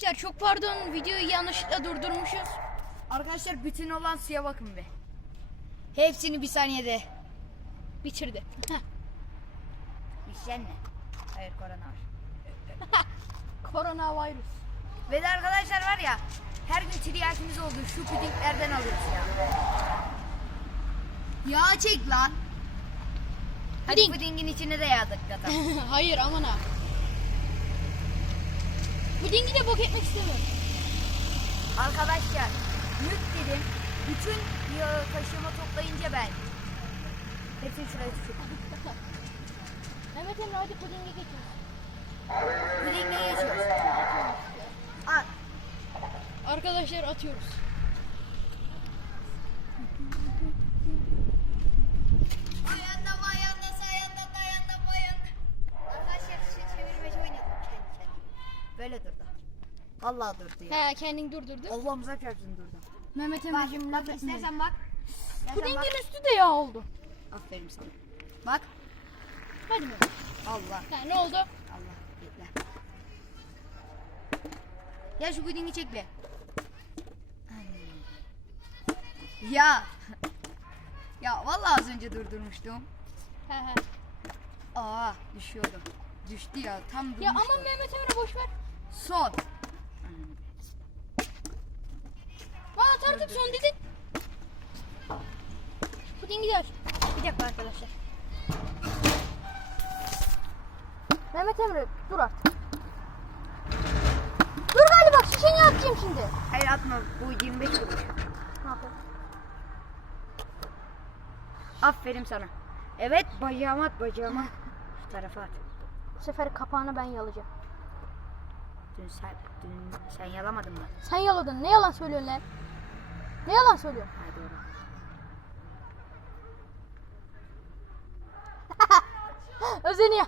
Arkadaşlar çok pardon videoyu yanlışlıkla durdurmuşuz. Arkadaşlar bütün olan suya bakın be. Hepsini bir saniyede bitirdi. İşen ne? Hayır korona var. Korona virüs. Ve de arkadaşlar var ya her gün tiryakimiz oldu. Şu pudinglerden alıyoruz ya. Yağ çek lan. Hadi Puding. pudingin içine de yağ katalım. Hayır aman ha. Pudingi de bok etmek istemiyorum. Arkadaşlar yük dedim. Bütün kaşığıma toplayınca ben. Hepsini şuraya tutayım. Mehmet Emre hadi pudingi geçiyoruz. Pudinge geçiyoruz. Arkadaşlar atıyoruz. Vallahi durdu ya. He kendin durdurdu. Allah'ımıza çarpsın durdu. Mehmet Bak, Emre'cim laf bak etmeyin. istersen bak. İstersen bak. Pudingin üstü de yağ oldu. Aferin sana. Bak. Hadi Mehmet. Allah. Ha, ne oldu? Allah. Bekle. Ya şu pudingi çek be. Ya. Ya vallahi az önce durdurmuştum. He he. Aa düşüyordu. Düştü ya tam durmuştu. Ya aman Mehmet Emre boş ver. Son. Tartıp son dedin. Pudingi de aç. Bir dakika arkadaşlar. Mehmet Emre dur artık. Dur galiba şişeni atacağım şimdi. Hayır atma bu 25 kuruş. Ne yapayım? Aferin sana. Evet bacağıma at bacağıma. Şu tarafa at. Bu sefer kapağını ben yalayacağım. Dün sen, dün sen yalamadın mı? Sen yaladın. Ne yalan söylüyorsun lan? Ne yalan söylüyorsun? Ha doğru. Özeniyor.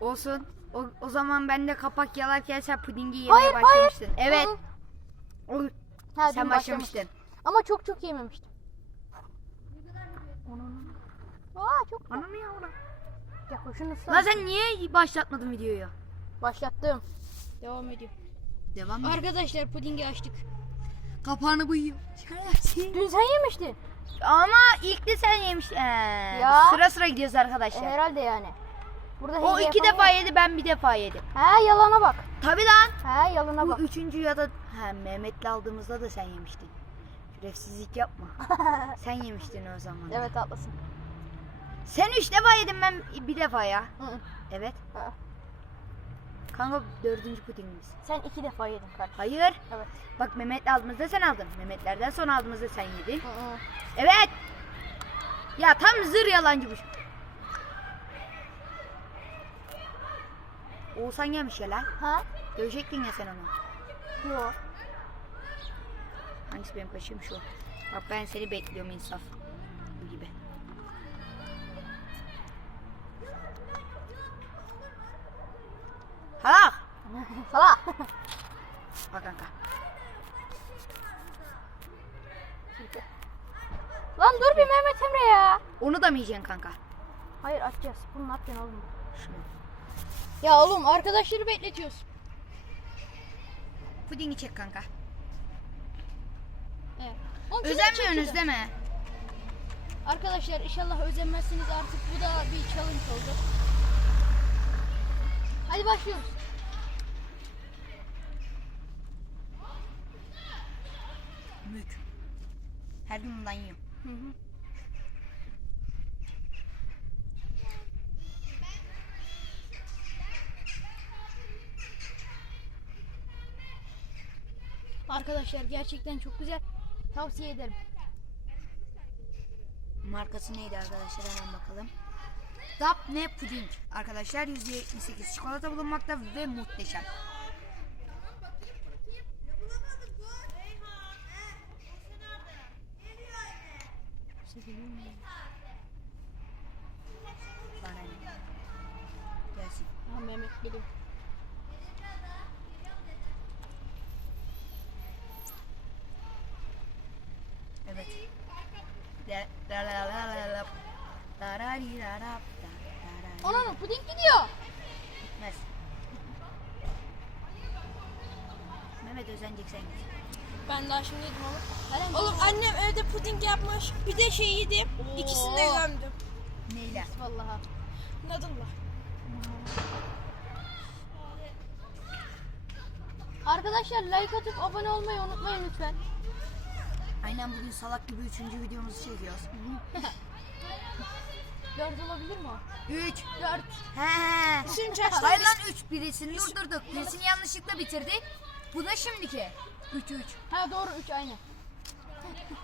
Olsun. O, o zaman ben de kapak yalarken sen pudingi yemeye Hayır, hayır. başlamıştın. Evet. Hı. O, Ha, sen dün başlamıştın. Ama çok çok yememiştim. Aa çok. Ananı yavrum. Ya Lan sen niye başlatmadın videoyu? Başlattım. Devam ediyor. Devam Arkadaşlar pudingi açtık. Kapağını buyuyor. Dün sen yemiştin. Ama ilk de sen yemiştin. Ee, Ya. Sıra sıra gidiyoruz E, arkadaşlar. herhalde yani. Burada o hediye iki falan defa yok. yedi ben bir defa yedim. He yalana bak. Tabi lan. He yalana Bu bak. üçüncü ya da ha, Mehmet'le aldığımızda da sen yemiştin. Şerefsizlik yapma. sen yemiştin o zaman. evet haklısın. Sen üç defa yedin ben bir defa ya. Hı hı. Evet. Kanka dördüncü pudingimiz. Sen iki defa yedin kardeşim. Hayır. Evet. Bak Mehmet'le aldığımızda sen aldın. Mehmet'lerden sonra aldığımızda sen yedin. Hı hı. Evet. Ya tam zır yalancı bu. Oğuzhan gelmiş ya lan. Ha? Dövecektin ya sen onu. Yok. Hangisi benim kaşığım şu. Bak ben seni bekliyorum insaf. Bu gibi. Hala. Salak. Bak kanka. Lan dur bir Mehmet Emre ya. Onu da mı yiyeceksin kanka? Hayır açacağız. Bunu ne yapacaksın oğlum? Şunu. Ya oğlum arkadaşları bekletiyoruz. Pudingi çek kanka. Evet. Oğlum Özenmiyorsunuz değil mi? Arkadaşlar inşallah özenmezsiniz artık bu da bir challenge oldu. Hadi başlıyoruz. Mük. Her gün bundan yiyorum. Hı hı. Arkadaşlar gerçekten çok güzel. Tavsiye ederim. Markası neydi arkadaşlar hemen bakalım. Dabne Puding arkadaşlar %78 çikolata bulunmakta ve muhteşem. Bana? Gelsin. Ha Mehmet geliyor. Evet. La la la la la la. La la la la. Ananı puding gidiyor. Gitmez. Mehmet özeneceksen git. Ben daha şimdi yedim ama. Eren, Oğlum annem evde puding yapmış. Bir de şey yedim. İkisini de Oo. gömdüm. Neyle? Vallahi. Nadıl'la. Arkadaşlar like atıp abone olmayı unutmayın lütfen. Aynen bugün salak gibi üçüncü videomuzu çekiyoruz. 4 olabilir mi? Üç. 4. He. Bütün çarşıda Hayır lan üç. Birisini durdurduk. Birisini yanlışlıkla bitirdik. Bu da şimdiki. Üç üç. Ha doğru 3 aynen.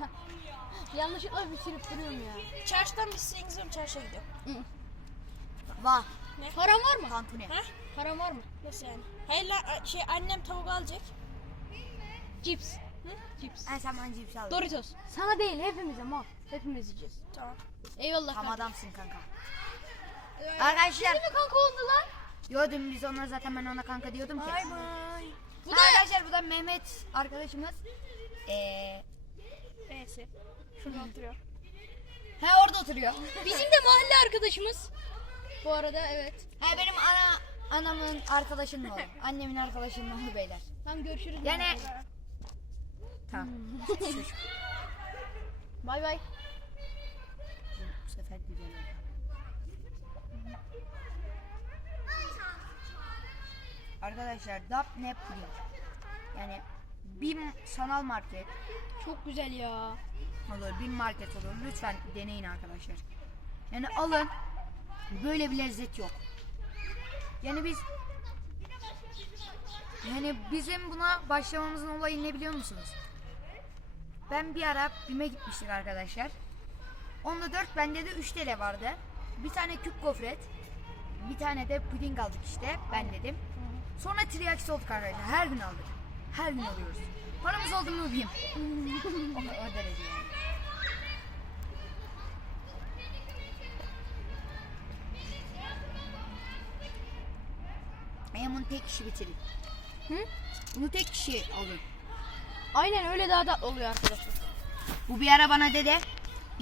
Yanlışlıkla bitirip duruyorum ya. çarşıdan bir size gidiyorum çarşıya gidiyorum. Vah. Param var mı? Tantuni. Ha? Param var mı? Nasıl yani? Hayır lan şey annem tavuk alacak. Cips. Hı? Cips. Ha sen bana cips al. Doritos. Sana değil hepimize mal. Hepimiz yiyeceğiz. Tamam. Eyvallah. Tam kanka. adamsın kanka. Ee, Arkadaşlar. Şimdi kanka oldu lan? Yo dün biz ona zaten ben ona kanka diyordum ki. Bay bay. Bu da arkadaşlar bu da Mehmet arkadaşımız. Ee, Neyse. Şurada oturuyor. he orada oturuyor. Bizim de mahalle arkadaşımız. Bu arada evet. he benim ana anamın arkadaşının oğlu. Annemin arkadaşının oğlu beyler. Tamam görüşürüz. Yani tamam. Bay bay. Sefer güzel oldu. Arkadaşlar Dapne Pudding. Yani BİM sanal market Çok güzel ya. olur, BİM market olur. Lütfen deneyin arkadaşlar. Yani alın. Böyle bir lezzet yok. Yani biz yani bizim buna başlamamızın olayı ne biliyor musunuz? Ben bir ara BİM'e gitmiştik arkadaşlar. Onda 4 bende de 3 TL vardı. Bir tane küp gofret. Bir tane de puding aldık işte. Ben dedim. Sonra triyakiz olduk arkadaşlar. Her gün aldık. Her gün alıyoruz. Paramız oldu mu BİM? o, o derece yani. Ben bunu tek kişi bitirin. Hı? Bunu tek kişi alın. Aynen öyle daha tatlı oluyor arkadaşlar. Bu bir ara bana dede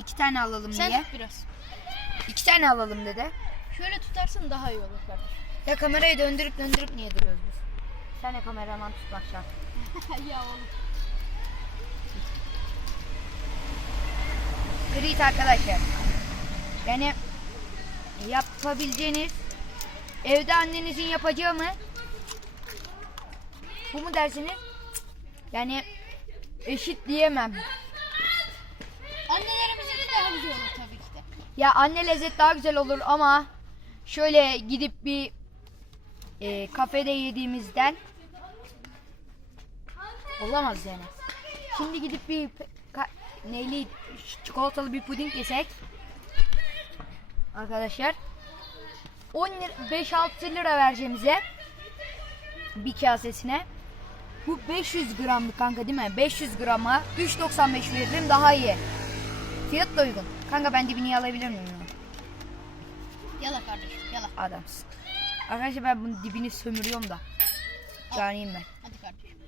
iki tane alalım Sen diye. tut biraz. İki tane alalım dede. Şöyle tutarsan daha iyi olur kardeşim. Ya kamerayı döndürüp döndürüp niye duruyoruz biz? Sen de kameraman tutmak şart. ya oğlum. Grit arkadaşlar. Yani yapabileceğiniz evde annenizin yapacağı mı? Bu mu dersiniz? Yani eşit diyemem. Daha güzel olur tabii ki de. Ya anne lezzet daha güzel olur ama şöyle gidip bir e, kafede yediğimizden olamaz yani. Şimdi gidip bir neyli çikolatalı bir puding yesek arkadaşlar 10 lira 5-6 lira vereceğimize bir kasesine bu 500 gramlık kanka değil mi? 500 grama 3.95 veririm daha iyi. Fiyat da uygun. Kanka ben dibini alabilir miyim? Yala kardeşim yala. Adamsın. Arkadaşlar ben bunun dibini sömürüyorum da. Caniyim ben. Hadi kardeşim.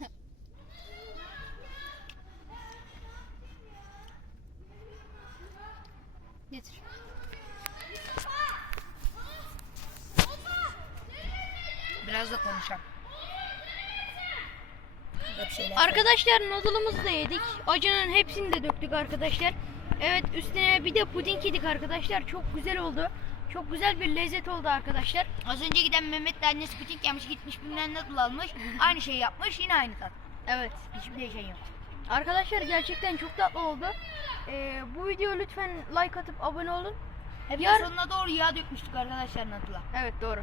Getir. Biraz da konuşalım. Hep şeyler Arkadaşlar noodle'ımızı da yedik. Acının hepsini de döktük arkadaşlar. Evet üstüne bir de puding yedik arkadaşlar. Çok güzel oldu. Çok güzel bir lezzet oldu arkadaşlar. Az önce giden Mehmet de annesi puding yemiş gitmiş bilmem ne almış. aynı şeyi yapmış yine aynı tat. Evet. Hiçbir değişen yok. Arkadaşlar gerçekten çok tatlı oldu. Ee, bu videoya lütfen like atıp abone olun. Hep Yar- sonuna doğru yağ dökmüştük arkadaşlar Nadıl'a. Evet doğru.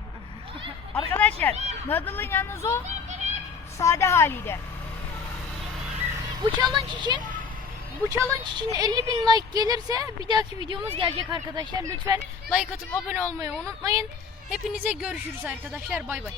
Arkadaşlar Nadıl'ın yalnız o sade haliydi. Bu challenge için bu challenge için 50 bin like gelirse bir dahaki videomuz gelecek arkadaşlar. Lütfen like atıp abone olmayı unutmayın. Hepinize görüşürüz arkadaşlar. Bay bay.